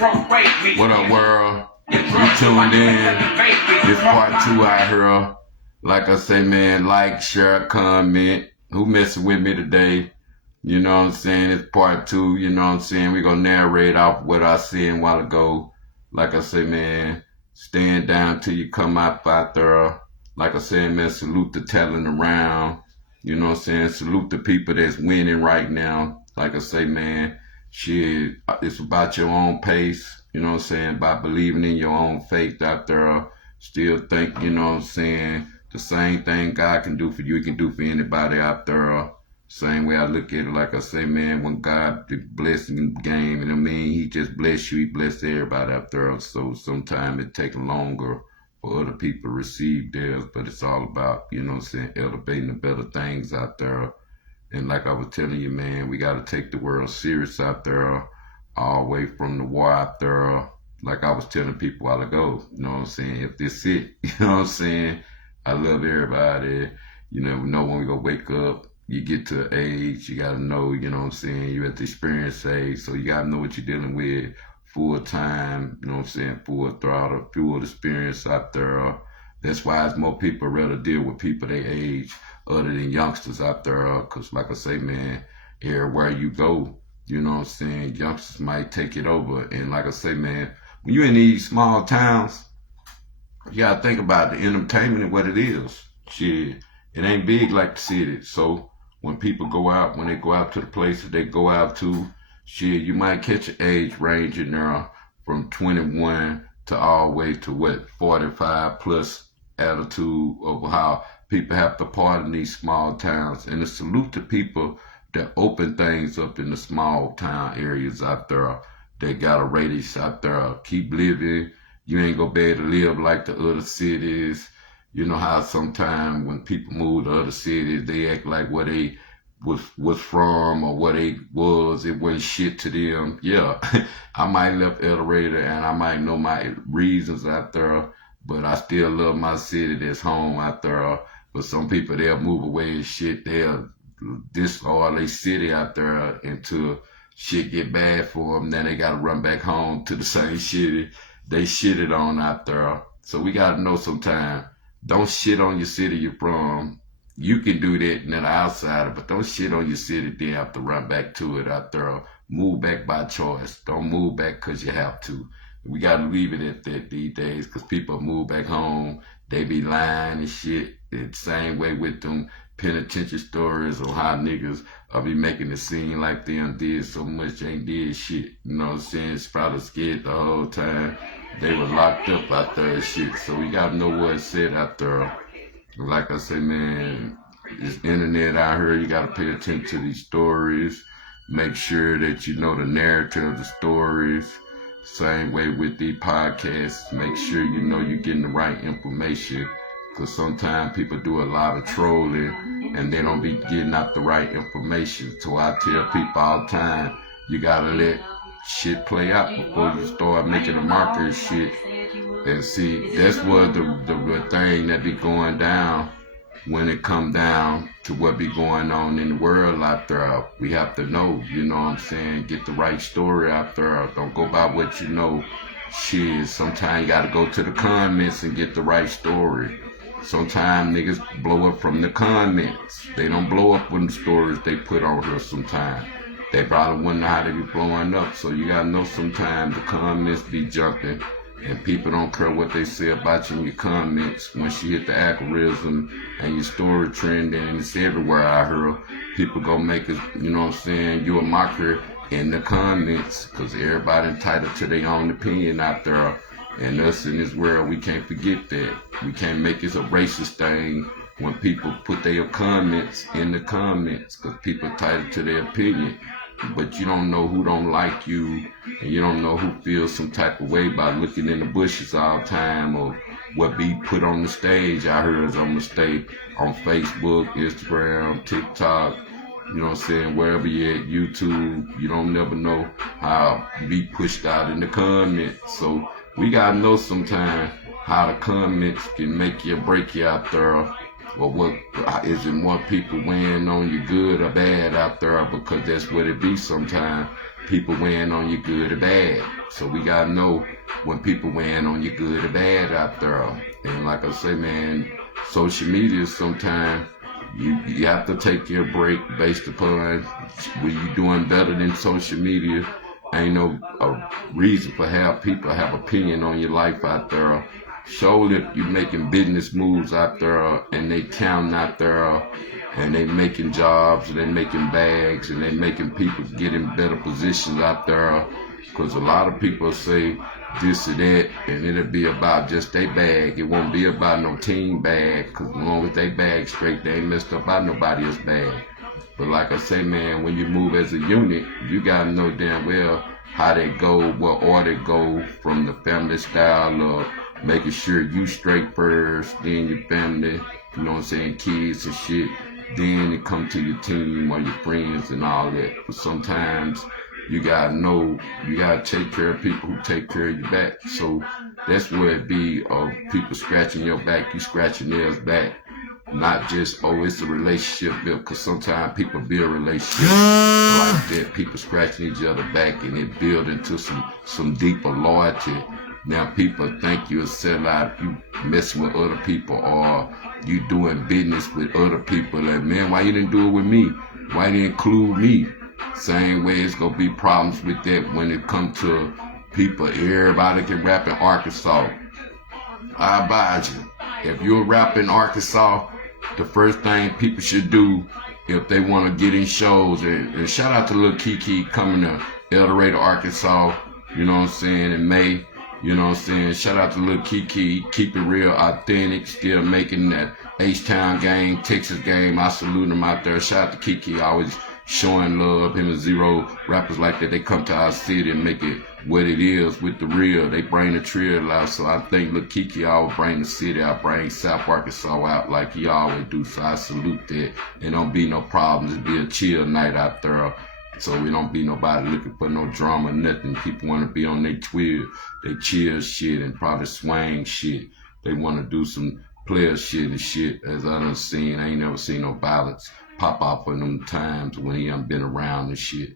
What up, world? You tuned in. This part 2 out here. Like I say, man, like, share, comment. Who messing with me today? You know what I'm saying? It's part 2. You know what I'm saying? We're going to narrate off what I said a while ago. Like I say, man, stand down till you come out there. Like I said, man, salute the talent around. You know what I'm saying? Salute the people that's winning right now. Like I say, man, shit, it's about your own pace. You know what I'm saying? By believing in your own faith out there. Still think, you know what I'm saying, the same thing God can do for you, He can do for anybody out there. Same way I look at it, like I say, man, when God the blessing game, and I mean, He just bless you, He bless everybody out there. So sometimes it takes longer for other people to receive theirs, but it's all about, you know what I'm saying, elevating the better things out there. And like I was telling you, man, we got to take the world serious out there, all the way from the war out there. Like I was telling people a while ago, you know what I'm saying, if this it, you know what I'm saying, I love everybody. You never know when we gonna wake up. You get to an age, you gotta know, you know what I'm saying, you're at the experience age, so you gotta know what you're dealing with full time, you know what I'm saying, full throttle, full experience out there. That's why it's more people rather deal with people their age other than youngsters out there, because like I say, man, everywhere you go, you know what I'm saying, youngsters might take it over. And like I say, man, when you're in these small towns, you gotta think about the entertainment and what it is. Shit, it ain't big like the city. So when people go out, when they go out to the places they go out to, shit, you might catch an age range in there from 21 to all the way to what, 45 plus attitude of how people have to party in these small towns. And a salute to people that open things up in the small town areas out there. They got a radius out there. Keep living. You ain't gonna be able to live like the other cities. You know how sometimes when people move to other cities, they act like where they was from or where they was, it wasn't shit to them. Yeah, I might left Eldorado and I might know my reasons out there, but I still love my city that's home out there. But some people, they'll move away and shit. They'll discard their city out there until shit get bad for them. Then they got to run back home to the same shit they shitted on out there. So we got to know sometimes, don't shit on your city you're from. You can do that in the outsider, but don't shit on your city, then have to run back to it out there. Move back by choice. Don't move back because you have to. We got to leave it at that these days, because people move back home, they be lying and shit. The same way with them penitentiary stories or how niggas be making it seem like they done did so much, ain't did shit. You know what I'm saying? It's probably scared the whole time. They were locked up out there and shit. So we got to know what's said out there. Like I say, man, this internet out here, you got to pay attention to these stories. Make sure that you know the narrative of the stories. Same way with the podcasts. Make sure you know you're getting the right information. Because sometimes people do a lot of trolling and they don't be getting out the right information. So I tell people all the time, you got to let shit play out before you start making a marker and shit. And see, that's what the thing that be going down when it come down to what be going on in the world out there. We have to know, you know what I'm saying, get the right story out there. Don't go by what you know. Shit, sometimes you got to go to the comments and get the right story. Sometimes niggas blow up from the comments. They don't blow up with the stories they put on here sometimes. They probably wonder how they be blowing up. So you got to know sometimes the comments be jumping. And people don't care what they say about you in your comments. Once you hit the algorithm and your story trending, and it's everywhere out here, people gonna make it, you know what I'm saying, you a mocker in the comments, because everybody entitled to their own opinion out there. And us in this world, we can't forget that. We can't make it a racist thing when people put their comments in the comments, because people entitled to their opinion. But you don't know who don't like you, and you don't know who feels some type of way by looking in the bushes all the time, or what be put on the stage. I heard is on the stage on Facebook, Instagram, TikTok, you know what I'm saying, wherever you at, YouTube. You don't never know how you be pushed out in the comments. So we gotta know sometimes how the comments can make you or break you out there. Or what is it, more people weighing on you good or bad out there, because that's what it be sometimes. people weighing on you good or bad. So we gotta know when people weighing on you good or bad out there. And like I say, man, social media sometimes you have to take your break based upon when you doing better than social media. Ain't no reason for have people have opinion on your life out there. Show that you making business moves out there and they counting out there and they making jobs and they making bags and they making people get in better positions out there. Because a lot of people say this or that and it'll be about just their bag. It won't be about no team bag, because as long as they bag straight, they ain't messed up by nobody else's bag. But like I say, man, when you move as a unit, you gotta know damn well how they go, what order go from the family style of making sure you straight first, then your family, you know what I'm saying, kids and shit. Then it come to your team or your friends and all that. But sometimes you gotta know, you gotta take care of people who take care of your back. So that's where it be of people scratching your back, you scratching theirs back. Not just, oh, it's a relationship built, because sometimes people build relationships like that, people scratching each other back and it build into some deeper loyalty. Now people think you're a sellout if you messing with other people or you doing business with other people. Like, man, why you didn't do it with me? Why you didn't include me? Same way it's gonna be problems with that when it comes to people. Everybody can rap in Arkansas. I advise you, if you're a rapper in Arkansas, the first thing people should do if they want to get in shows, and shout out to little Kiki coming to El Dorado, Arkansas, you know what I'm saying, in May, you know what I'm saying, shout out to little Kiki, keep it real, authentic, still making that H-Town game, Texas game, I salute him out there, shout out to Kiki, always showing love, him and Zero, rappers like that, they come to our city and make it what it is with the real. They bring the trill out, so I think look, Kiki always bring the city out, bring South Arkansas out like he always do, so I salute that. And don't be no problems, it be a chill night out there, so we don't be nobody looking for no drama, nothing. People want to be on their chill shit and probably swing shit. They want to do some player shit and shit, as I done seen. I ain't never seen no violence pop off in them times when he done been around and shit.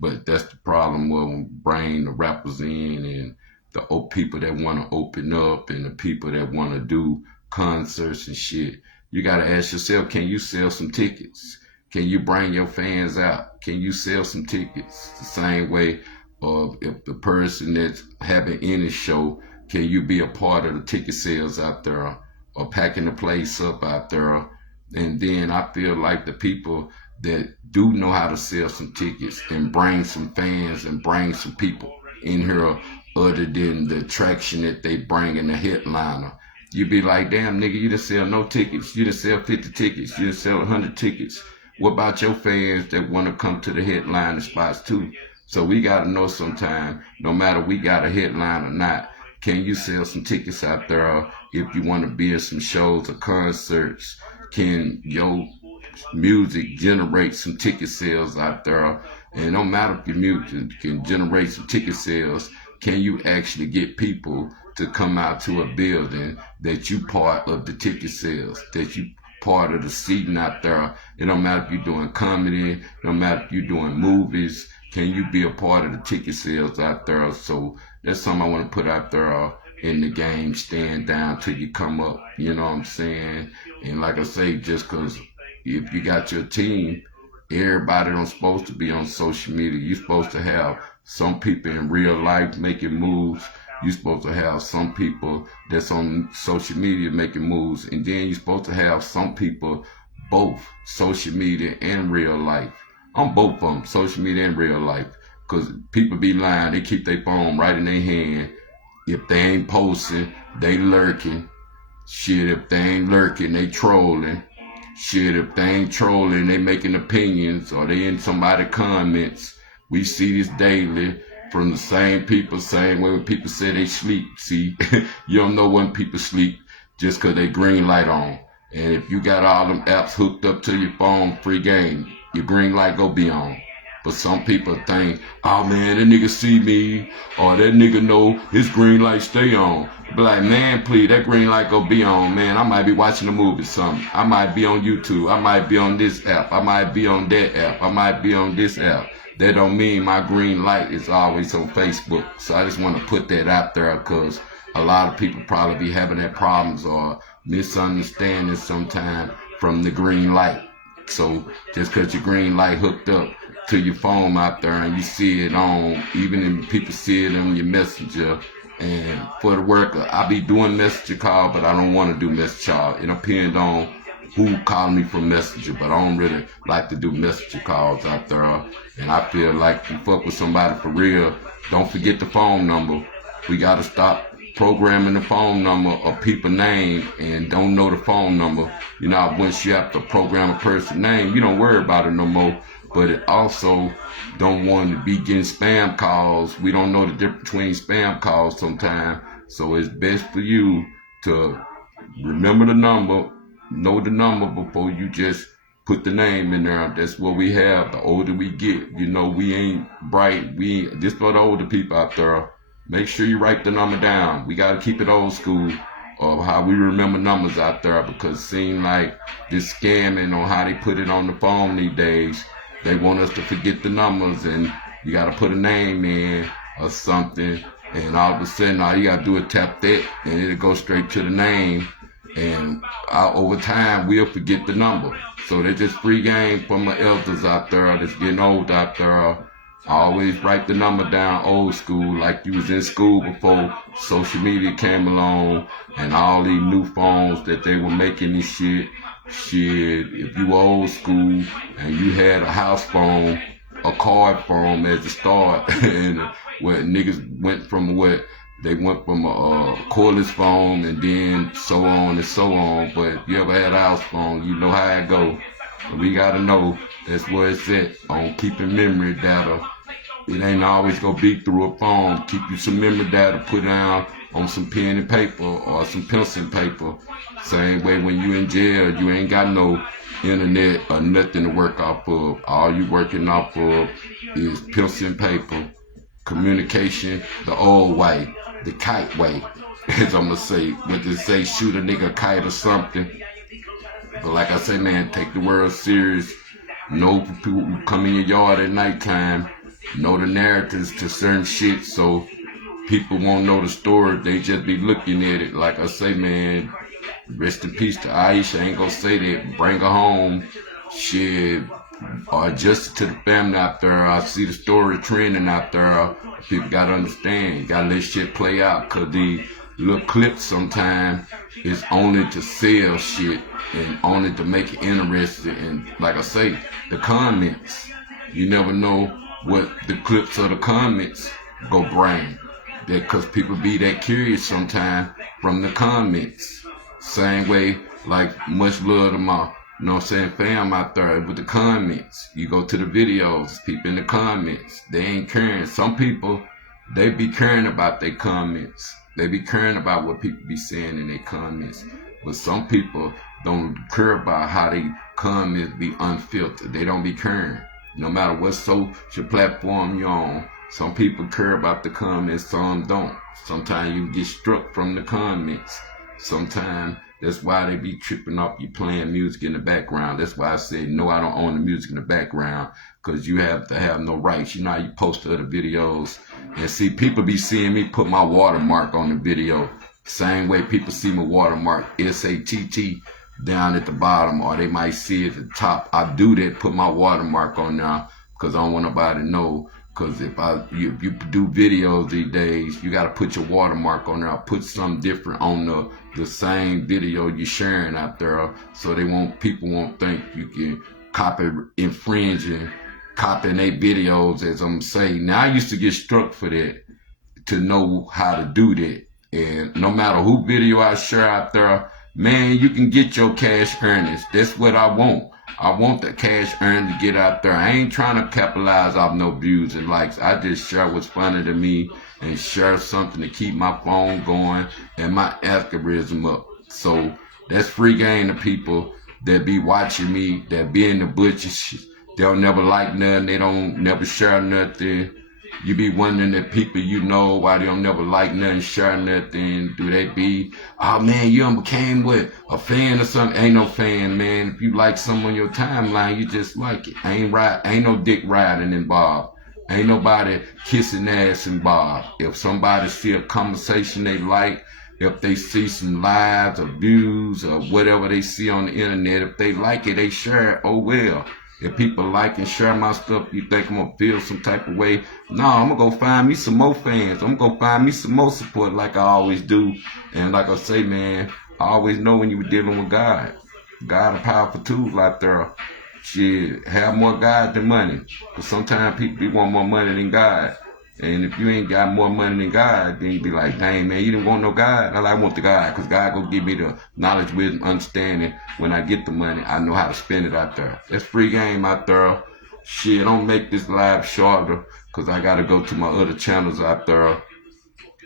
But that's the problem when we bring the rappers in and the people that want to open up and the people that want to do concerts and shit. You got to ask yourself, can you sell some tickets? Can you bring your fans out? Can you sell some tickets? The same way of if the person that's having any show, can you be a part of the ticket sales out there or packing the place up out there? And then I feel like the people that do know how to sell some tickets and bring some fans and bring some people in here other than the attraction that they bring in the headliner. You be like, damn nigga, you didn't sell no tickets. You didn't sell 50 tickets. You didn't sell 100 tickets. What about your fans that want to come to the headliner spots too? So we got to know sometime, no matter we got a headline or not, can you sell some tickets out there if you want to be in some shows or concerts? Can your music generate some ticket sales out there? And no matter if your music can generate some ticket sales, can you actually get people to come out to a building that you part of the ticket sales, that you part of the seating out there? It don't matter if you're doing comedy, it don't matter if you're doing movies, can you be a part of the ticket sales out there? So that's something I want to put out there in the game, stand down till you come up, you know what I'm saying? And like I say, just because if you got your team, everybody don't supposed to be on social media. You're supposed to have some people in real life making moves. You're supposed to have some people that's on social media making moves. And then you're supposed to have some people, both social media and real life. On both of them, social media and real life. Because people be lying. They keep their phone right in their hand. If they ain't posting, they lurking. Shit, if they ain't lurking, they trolling. Shit, if they ain't trolling, they making opinions or they in somebody's comments. We see this daily from the same people, same way when people say they sleep. See, you don't know when people sleep just because they green light on. And if you got all them apps hooked up to your phone, free game, your green light go be on. But some people think, oh man, that nigga see me, or that nigga know his green light stay on. Be like, man, please, that green light go be on, man. I might be watching a movie or something. I might be on YouTube. I might be on this app. I might be on that app. I might be on this app. that don't mean my green light is always on Facebook. So I just want to put that out there because a lot of people probably be having that problems or misunderstanding sometimes from the green light. So just because your green light hooked up to your phone out there and you see it on, even if people see it on your messenger, and for the worker, I be doing messenger call, but I don't want to do messenger call. It depends on who calling me from messenger, but I don't really like to do messenger calls out there. And I feel like if you fuck with somebody for real, don't forget the phone number. We got to stop programming the phone number of people's name and don't know the phone number. You know, once you have to program a person's name, you don't worry about it no more. But it also don't want to be getting spam calls. We don't know the difference between spam calls sometimes. So it's best for you to remember the number, know the number before you just put the name in there. That's what we have. The older we get, you know, we ain't bright. Just for the older people out there, make sure you write the number down. We got to keep it old school of how we remember numbers out there, because it seems like this scamming on how they put it on the phone these days. They want us to forget the numbers, and you got to put a name in or something, and all of a sudden all you got to do is tap that and it'll go straight to the name, and over time we'll forget the number. So that's just free game for my elders out there that's getting old out there. Always write the number down old school, like you was in school before social media came along and all these new phones that they were making this shit. If you were old school and you had a house phone, a card phone as a start, and what niggas went from they went from a cordless phone and then so on and so on. But if you ever had a house phone, you know how it go. And we gotta know that's where it's at on keeping memory data. It ain't always gonna be through a phone. Keep you some memory data, put down on some pen and paper or some pencil and paper. Same way when you in jail, you ain't got no internet or nothing to work off of. All you working off of is pencil and paper. Communication the old way, the kite way, as I'm gonna say. What they say, shoot a nigga a kite or something. But like I say, man, take the world serious. Know people who come in your yard at nighttime. Know the narratives to certain shit, so people won't know the story. They just be looking at it. Like I say, man, rest in peace to Aisha. I ain't gonna say that. Bring her home. Shit. Or adjust it to the family out there. I see the story trending out there. People gotta understand. Gotta let shit play out. Cause the little clips sometimes is only to sell shit and only to make it interesting. And like I say, the comments. You never know what the clips of the comments go bring. That cause people be that curious sometimes from the comments. Same way, like much love to my, you know what I'm saying, fam out there with the comments. You go to the videos, people in the comments, they ain't caring. Some people, they be caring about their comments. They be caring about what people be saying in their comments. But some people don't care about how they comments be unfiltered. They don't be caring. No matter what social platform you're on, some people care about the comments, some don't. Sometimes you get struck from the comments. Sometimes that's why they be tripping off you playing music in the background. That's why I said, no, I don't own the music in the background, because you have to have no rights. You know how you post other videos. And see, people be seeing me put my watermark on the video. Same way people see my watermark, S.A.T.T, down at the bottom, or they might see it at the top. I do that, put my watermark on now, because I don't want nobody to know. Because if you do videos these days, you got to put your watermark on there. I'll put something different on the same video you're sharing out there, so people won't think you can copy infringing, copying their videos, as I'm saying. Now, I used to get struck for that, to know how to do that. And no matter who video I share out there, man, you can get your cash earnings. That's what I want. I want the cash earned to get out there. I ain't trying to capitalize off no views and likes. I just share what's funny to me and share something to keep my phone going and my algorithm up. So that's free game to people that be watching me, that be in the butchers. They'll never like nothing. They don't never share nothing. You be wondering that people you know why they don't never like nothing, share nothing. Do they be, oh man, you done became what, a fan or something? Ain't no fan, man. If you like someone on your timeline, you just like it. Ain't no dick riding involved. Ain't nobody kissing ass involved. If somebody see a conversation they like, if they see some lives or views or whatever they see on the internet, if they like it, they share it. Oh well. If people like and share my stuff, you think I'm gonna feel some type of way? No, I'm gonna go find me some more fans. I'm gonna go find me some more support like I always do. And like I say, man, I always know when you were dealing with God. God a powerful tool out there. Shit, have more God than money. Because sometimes people want more money than God. And if you ain't got more money than God, then you be like, dang, man, you didn't want no God. I want the God, because God gonna give me the knowledge, wisdom, understanding. When I get the money, I know how to spend it out there. It's free game out there. Shit, don't make this live shorter, because I gotta go to my other channels out there.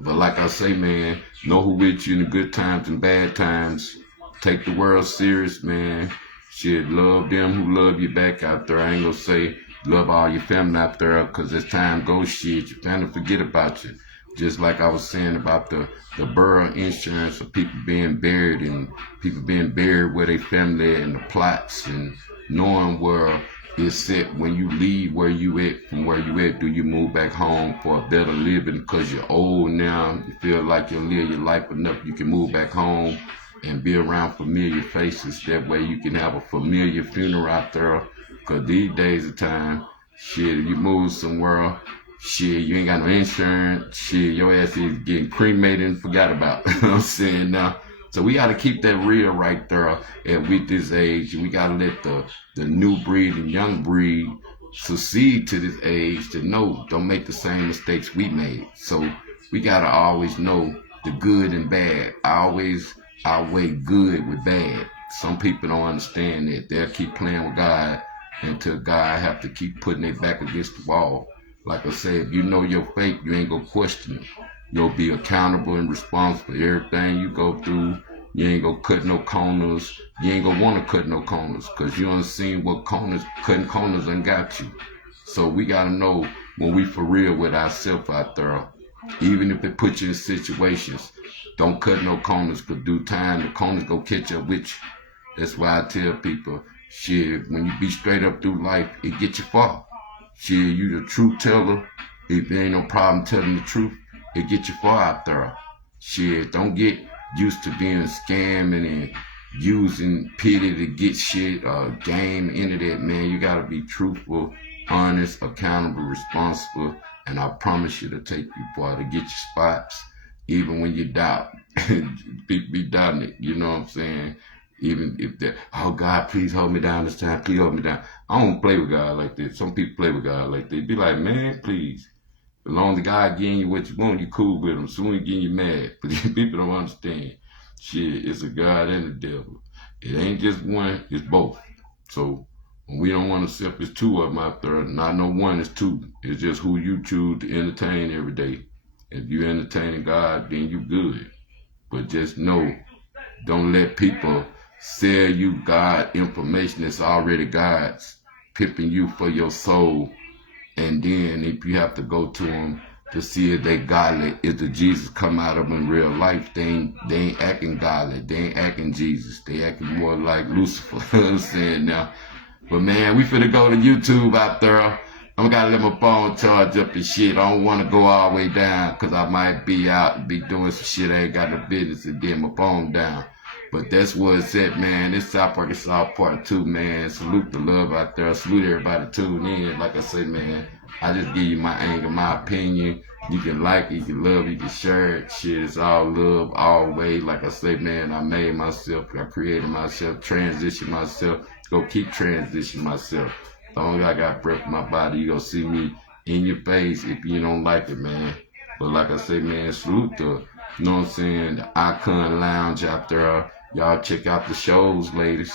But like I say, man, know who with you in the good times and bad times. Take the world serious, man. Shit, love them who love you back out there. I ain't gonna say love all your family out there, because as time goes, shit, your family forget about you. Just like I was saying about the burial insurance of people being buried and people being buried with their family and the plots and knowing where it's set when you leave where you at from where you at. Do you move back home for a better living because you're old now? You feel like you'll live your life enough you can move back home and be around familiar faces. That way you can have a familiar funeral out there. Because these days of time, shit, if you move somewhere, shit, you ain't got no insurance, shit, your ass is getting cremated and forgot about. You know what I'm saying now? So we got to keep that real right there at with this age. We got to let the new breed and young breed succeed to this age to know, don't make the same mistakes we made. So we got to always know the good and bad. I always outweigh good with bad. Some people don't understand that. They'll keep playing with God until God have to keep putting their back against the wall. Like I said, if you know your fate, you ain't gonna question it. You'll be accountable and responsible for everything you go through. You ain't gonna cut no corners. You ain't gonna wanna cut no corners, because you done seen what cutting corners done got you. So we gotta know when we for real with ourselves out there, even if it puts you in situations, don't cut no corners, because due time, the corners go catch up with you. That's why I tell people, shit, when you be straight up through life, it get you far. Shit, you the truth teller. If there ain't no problem telling the truth, it get you far out there. Shit, don't get used to being scamming and using pity to get shit or game into that, man. You gotta be truthful, honest, accountable, responsible, and I promise you to take you far, to get your spots, even when you doubt. People be doubting it, you know what I'm saying? Even if that, oh God, please hold me down this time, please hold me down. I don't play with God like that. Some people play with God like that. Be like, man, please. As long as God getting you what you want, you cool with him. Soon as getting you mad. But people don't understand. Shit, it's a God and a devil. It ain't just one, it's both. So when we don't want to accept, it's two of them out there. Not no one, it's two. It's just who you choose to entertain every day. If you entertaining God, then you good. But just know, don't let people sell you God information that's already God's, pimping you for your soul. And then if you have to go to them to see if they godly, if the Jesus come out of them in real life, they ain't acting godly. They ain't acting Jesus. They acting more like Lucifer. You know what I'm saying now? But man, we finna go to YouTube out there. I'm gotta let my phone charge up and shit. I don't want to go all the way down, because I might be out and be doing some shit I ain't got no business, and then my phone down. But that's where it's at, man. This South Arkansas Part 2, man. Salute the love out there. Salute everybody tuning in. Like I say, man, I just give you my anger, my opinion. You can like it, you can love it, you can share it. Shit, it's all love, all way. Like I say, man, I made myself, I created myself, transitioned myself. Go keep transitioning myself. As long as I got breath in my body, you gonna see me in your face if you don't like it, man. But like I say, man, salute the, you know what I'm saying, the Icon Lounge out there. Y'all check out the shows, ladies.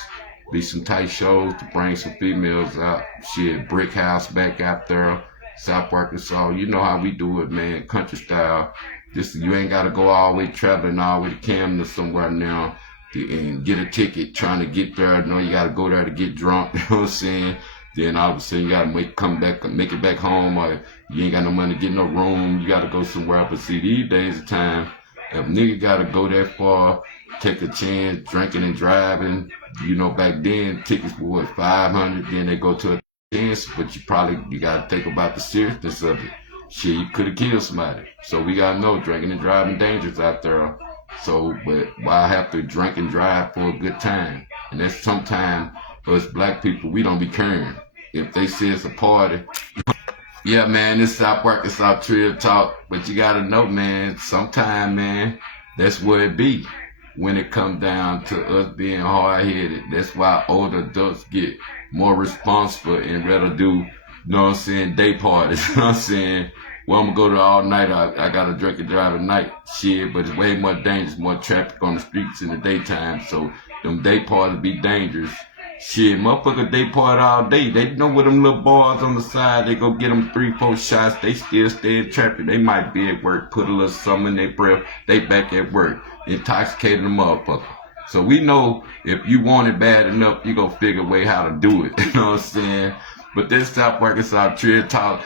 Be some tight shows to bring some females out. Shit, Brick House back out there. South Arkansas, you know how we do it, man. Country style. Just, you ain't gotta go all the way traveling all the way to Camden or somewhere now and get a ticket trying to get there. No, you gotta go there to get drunk. You know what I'm saying? Then all of a sudden you gotta make it back home, or you ain't got no money to get no room. You gotta go somewhere else. But see, these days of time, if nigga gotta go that far, take a chance, drinking and driving. You know, back then tickets were what, 500. Then they go to a chance, but you gotta think about the seriousness of it. Shit, you could have killed somebody. So we gotta know drinking and driving dangerous out there. So, but why have to drink and drive for a good time? And that's sometimes us black people, we don't be caring. If they say it's a party, yeah, man, this South Arkansas Trill Talk. But you gotta know, man, sometime, man, that's where it be when it comes down to us being hard-headed. That's why older adults get more responsible and rather do, you know what I'm saying, day parties. You know what I'm saying? Well, I'm gonna go to all night. I gotta drink and drive at night. Shit, but it's way more dangerous, more traffic on the streets in the daytime. So them day parties be dangerous. Shit, motherfucker, they party all day. They know with them little boys on the side, they go get them 3-4 shots. They still stay in traffic. They might be at work, put a little something in their breath. They back at work, intoxicated the motherfucker. So we know if you want it bad enough, you gonna figure a way how to do it. You know what I'm saying? But this South Arkansas Trill Talk.